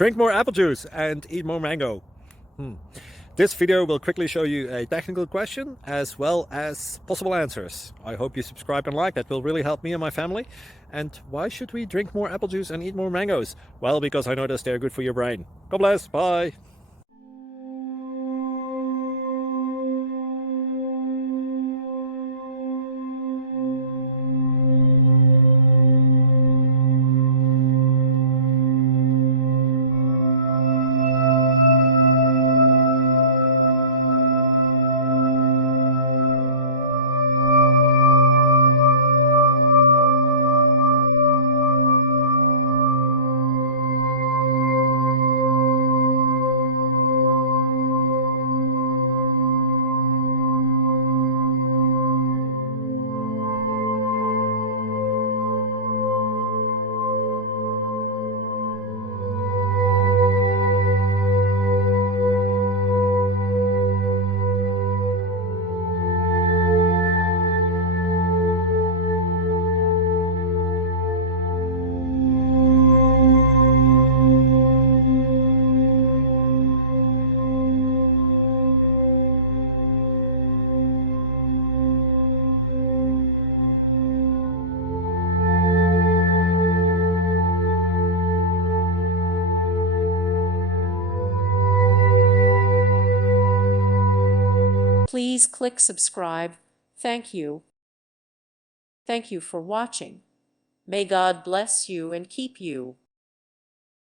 Drink more apple juice and eat more mango. This video will quickly show you a technical question as well as possible answers. I hope you subscribe and like, that will really help me and my family. And why should we drink more apple juice and eat more mangoes? Well, because I noticed they're good for your brain. God bless, bye. Please click subscribe. Thank you. Thank you for watching. May God bless you and keep you.